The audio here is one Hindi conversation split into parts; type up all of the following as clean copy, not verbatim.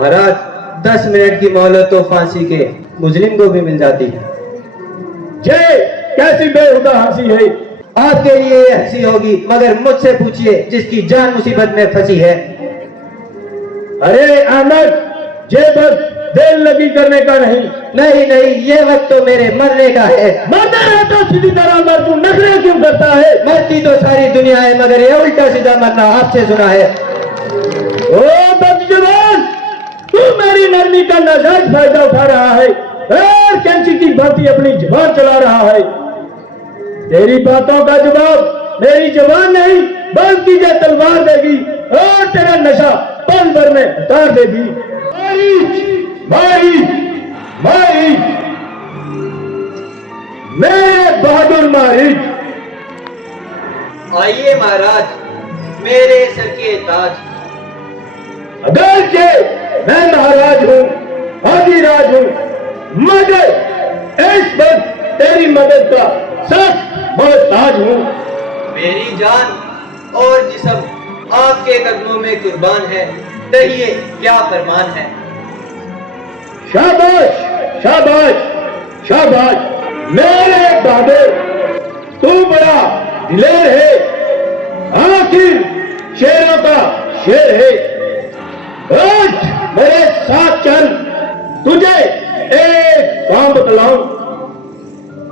महाराज 10 मिनट की मोहलत तो फांसी के मुजरिम को भी मिल जाती। ये कैसी बेहुदा हंसी है? आपके लिए ये हंसी होगी, मगर मुझसे पूछिए जिसकी जान मुसीबत में फंसी है। अरे अहमद, ये बस देर लगी करने का नहीं। नहीं नहीं, ये वक्त तो मेरे मरने का है। मरना है तो सीधी तरह मर, तू नखरे क्यों करता है? मरती तो सारी दुनिया है, मगर ये उल्टा सीधा मरना आपसे सुना है। ओ बदजुबान, तू मेरी नरमी का नाजायज फायदा उठा रहा है और कैंची की भांति अपनी जुबान चला रहा है। तेरी बातों का जवाब मेरी जुबान नहीं बल्कि ये तलवार देगी और तेरा नशा पल भर में उतार देगी। माई माई मेरे बहादुर मारिज। आइए महाराज, मेरे सर के ताज। अगर के मैं महाराज हूँ, आदिराज हूँ, मगर इस वक्त तेरी मदद का सख्त मोहताज हूँ। मेरी जान और जिस्म आपके कदमों में कुर्बान है, कहिए क्या फरमान है? शाबाश शाबाश शाबाश मेरे बहादुर, तू बड़ा दिलेर है, आखिर शेरों का शेर है। आज मेरे साथ चल, तुझे एक काम बतलाऊं।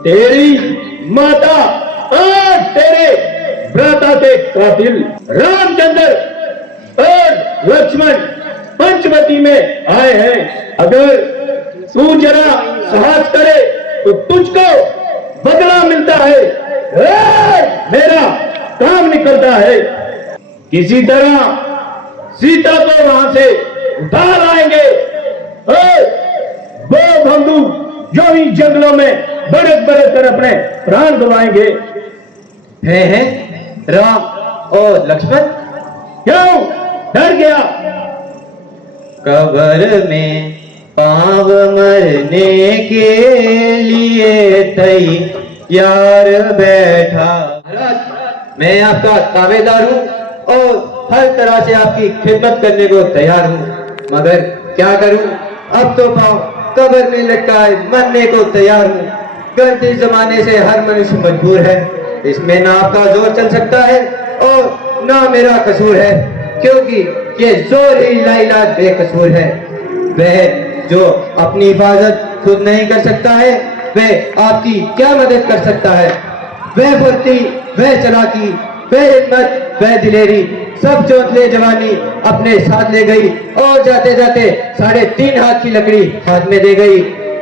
तेरी माता और तेरे भ्राता के कातिल रामचंद्र और लक्ष्मण पंचवटी में आए हैं। अगर तू जरा साहस करे तो तुझको बदला मिलता है, मेरा काम निकलता है। किसी तरह सीता को वहां से उतार आएंगे और वो बंधु जो ही जंगलों में बड़क बड़क कर अपने प्राण गवाएंगे। हैं राम और लक्ष्मण? क्यों डर गया? कब्र में पांव मरने के लिए तैयार बैठा। महाराज, मैं आपका ताबेदार हूँ और हर तरह से आपकी खिदमत करने को तैयार हूँ, मगर क्या करूँ, अब तो पांव कब्र में लटका है, मरने को तैयार हूँ। गलती जमाने से हर मनुष्य मजबूर है, इसमें ना आपका जोर चल सकता है और ना मेरा कसूर है, क्योंकि ये जोर ही लाइलाज बेकसूर है। वह जो अपनी हिफाजत खुद नहीं कर सकता है, वह आपकी क्या मदद कर सकता है? वह फुर्ती, वह चालाकी, वह हिम्मत, वह दिलेरी, सब चौथले जवानी अपने साथ ले गई और जाते जाते 3.5 हाथ की लकड़ी हाथ में दे गई।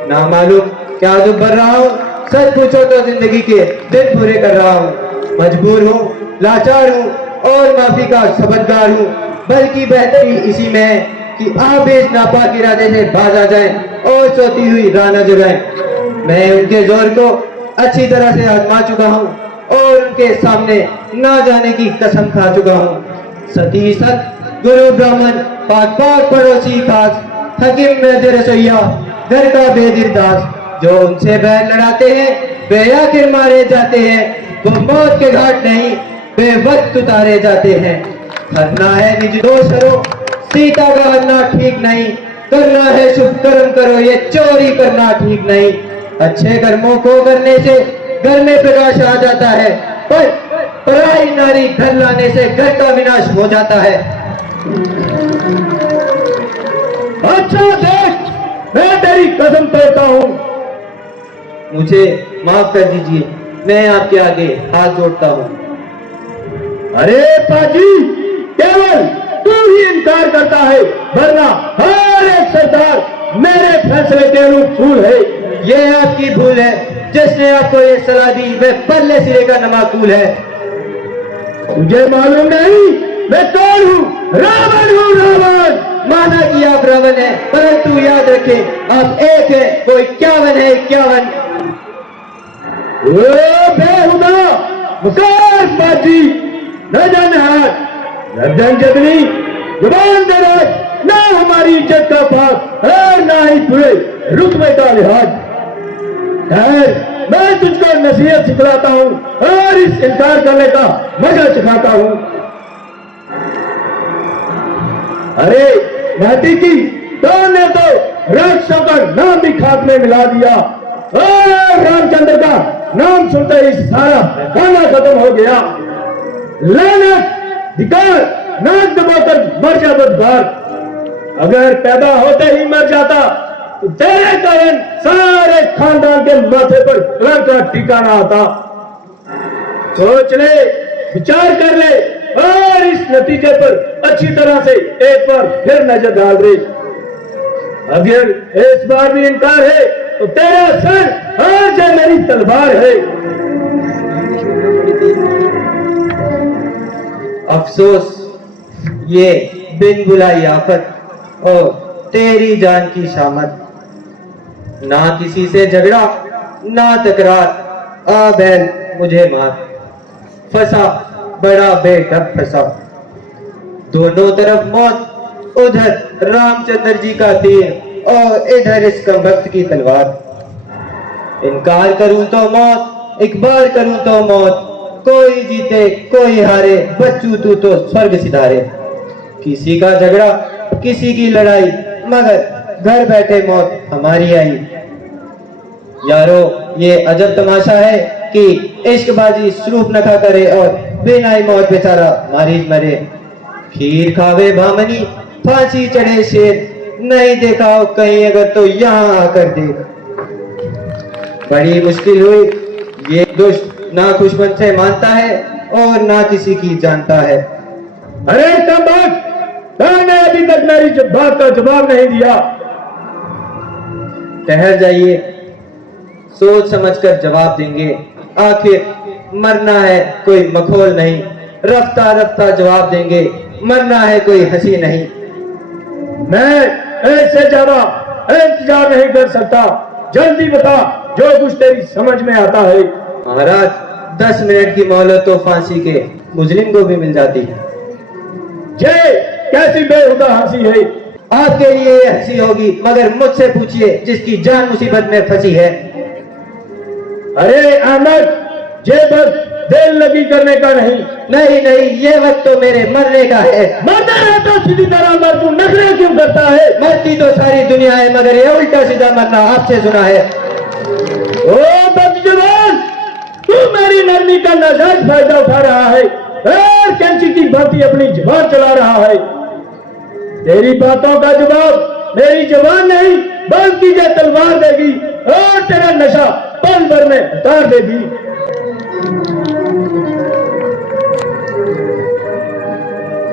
ना मालूम क्या दुख भर रहा हूँ, सच पूछो तो जिंदगी के दिन पूरे कर रहा हूँ। मजबूर हूँ, लाचार हूँ और माफी का सबदगार हूँ, बल्कि बेहतरी इसी में है कि आप इस नापाक इरादे से बाज आ जाएं और सोती हुई राह न जगाएं। मैं उनके जोर को अच्छी तरह से आजमा चुका हूँ और उनके सामने ना जाने की कसम खा चुका हूँ। सती सत, गुरु ब्राह्मण, पाक पाक पड़ोसी खास, हकीम वैद्य रसोइया, घर का बेदिरदास, जो उनसे बैर लड़ाते हैं वे आखिर मारे जाते हैं। वो मौत के घाट नहीं बेवक्त उतारे जाते हैं। करना है निज दोष करो, सीता का हरना ठीक नहीं, करना है शुभ कर्म करो, ये चोरी करना ठीक नहीं। अच्छे कर्मों को करने से घर में प्रकाश आ जाता है, पर पराई नारी घर लाने से घर का विनाश हो जाता है। अच्छा देख, मैं तेरी कसम तोड़ता हूँ। मुझे माफ कर दीजिए, मैं आपके आगे हाथ जोड़ता हूँ। अरे पाजी, केवल तू ही इनकार करता है, वरना हर एक सरदार मेरे फैसले के अनुकूल है। ये आपकी भूल है, जिसने आपको ये सलाह दी वह पल्ले सिरे का नमाकूल है। तुझे मालूम नहीं मैं कौन हूँ? रावण हूँ, रावण। माना कि आप रावण है, परंतु याद रखें आप एक है, वो 51 है, 51। बेहुदा मुकाशबाजी, न जनहार, न जनजबनी, जुबान दराज, ना हमारी इज्जत का पास और ना ही पूरे रुतबे का लिहाज। मैं तुझको नसीहत सिखलाता हूँ और इस इनकार करने का मजा सिखाता हूँ। अरे नाती की राक्षसों का नाम भी खाक में मिला दिया और रामचंद्र का नाम सुनते ही सारा खाना खत्म हो गया। लानत, धिक्कार, नाक दबाकर मर जा बदकार। अगर पैदा होते ही मर जाता तो तेरे कारण सारे खानदान के माथे पर कलंक का ठिकाना आता। सोच ले, विचार कर ले और इस नतीजे पर अच्छी तरह से एक बार फिर नजर डाल दे। अगर इस बार भी इनकार है तो तेरा सर आज है मेरी तलवार है। अफसोस ये बिन बुलाई आफत और तेरी जान की शामत। ना किसी से झगड़ा ना तकरार, आ बैल मुझे मार। फंसा बड़ा बेढप फंसा, दोनों तरफ मौत, उधर रामचंद्र जी का तीर और इधर इस कमबख्त की तलवार। इनकार करूं तो मौत, इकबाल करूं तो मौत, कोई जीते कोई हारे, बच्चू तू तो स्वर्ग सिधारे। किसी का झगड़ा किसी की लड़ाई, मगर घर बैठे मौत हमारी आई। यारो ये अजब तमाशा है कि इश्कबाजी शरूफ नखा करे और बिना ही मौत बेचारा मारीज मरे। खीर खावे भामनी, फांसी चढ़े शेर, नहीं देखा हो कहीं अगर तो यहाँ आकर देख। बड़ी मुश्किल हुई, ये दुष्ट ना खुशमन से मानता है और ना किसी की जानता है। अरे कमबख्त, मैंने अभी तक मेरी बात का जवाब नहीं दिया। ठहर जाइए, सोच समझकर जवाब देंगे। आखिर मरना है कोई मखौल नहीं, रफ्ता रफ्ता जवाब देंगे। मरना है कोई हंसी नहीं। मैं ऐसे ज्यादा इंतजार नहीं कर सकता, जल्दी बता जो कुछ तेरी समझ में आता है। महाराज 10 मिनट की मोहलत तो फांसी के मुजरिम को भी मिल जाती है। ये कैसी बेहुदा हंसी है? आपके लिए ये हंसी होगी, मगर मुझसे पूछिए जिसकी जान मुसीबत में फंसी है। अरे अहमद, ये बस दिल लगी करने का नहीं। नहीं नहीं, ये वक्त तो मेरे मरने का है। मरना है तो सीधी तरह मर, तू नखरे क्यों करता है? मरती तो सारी दुनिया है, मगर ये उल्टा सीधा मरना आपसे सुना है। ओ बदजुबान, तू मेरी नरमी का नाजायज फायदा उठा रहा है और कैंची की भांति अपनी जुबान चला रहा है। तेरी बातों का जवाब मेरी जुबान नहीं बल्कि ये तलवार देगी और तेरा नशा पल भर में उतार देगी।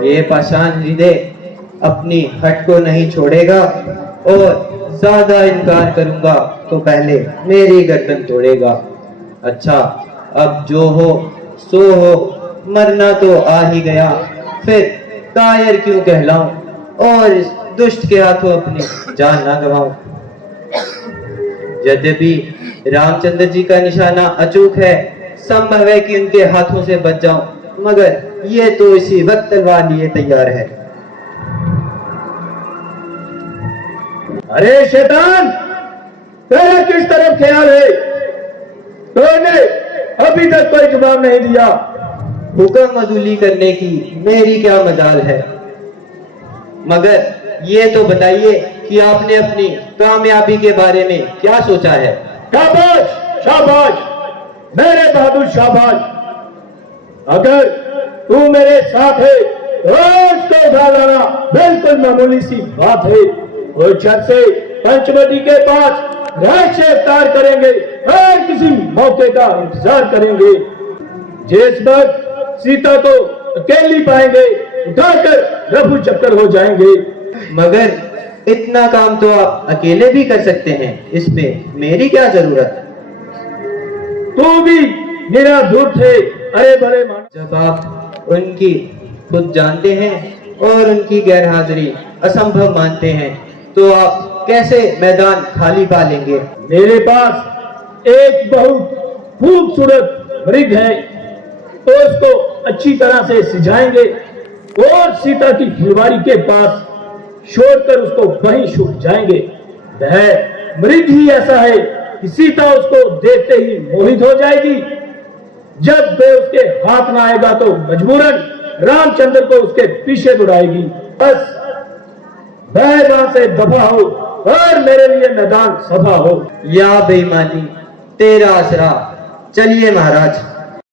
ये पाषाण हृदय अपनी हट को नहीं छोड़ेगा और ज्यादा इनकार करूंगा तो पहले मेरी गर्दन तोड़ेगा। अच्छा, अब जो हो सो हो, मरना तो आ ही गया, फिर कायर क्यों कहलाऊं और इस दुष्ट के हाथों अपनी जान ना गवाऊं। यद्यपि रामचंद्र जी का निशाना अचूक है, संभव है कि उनके हाथों से बच जाऊं, मगर ये तो इसी वक्त तलवार लिए तैयार है। अरे शैतान, तेरा किस तरफ ख्याल है? तूने अभी तक कोई जवाब नहीं दिया। हुक्म अदूली करने की मेरी क्या मजाल है, मगर ये तो बताइए कि आपने अपनी कामयाबी के बारे में क्या सोचा है। शाबाश शाबाश, मेरे बहादुर शाबाश। अगर तू मेरे साथ है तो उसको उठा लाना बिल्कुल मामूली सी बात है। वो छत से पंचवटी के पास रहस्य अवतार करेंगे और किसी मौके का इंतजार करेंगे। जिस वक्त सीता को अकेली पाएंगे, उठाकर रफू चक्कर हो जाएंगे। मगर इतना काम तो आप अकेले भी कर सकते हैं, इसमें मेरी क्या जरूरत। तू भी मेरा धूर्त है। अरे बड़े मानो, जब आप उनकी खुद जानते हैं और उनकी गैर हाजिरी असंभव मानते हैं, तो आप कैसे मैदान खाली पा लेंगे। मेरे पास एक बहुत खूबसूरत मृग है, तो उसको अच्छी तरह से सिजाएंगे और सीता की फुलवारी के पास छोड़कर उसको वहीं छुप जाएंगे। वह मृग ही ऐसा है कि सीता उसको देखते ही मोहित हो जाएगी। जब वह उसके हाथ में आएगा तो मजबूरन रामचंद्र को उसके पीछे दौड़ाएगी। बस वह वहां से दफा हो और मेरे लिए मैदान सफा हो। या बेईमानी तेरा आसरा। चलिए महाराज।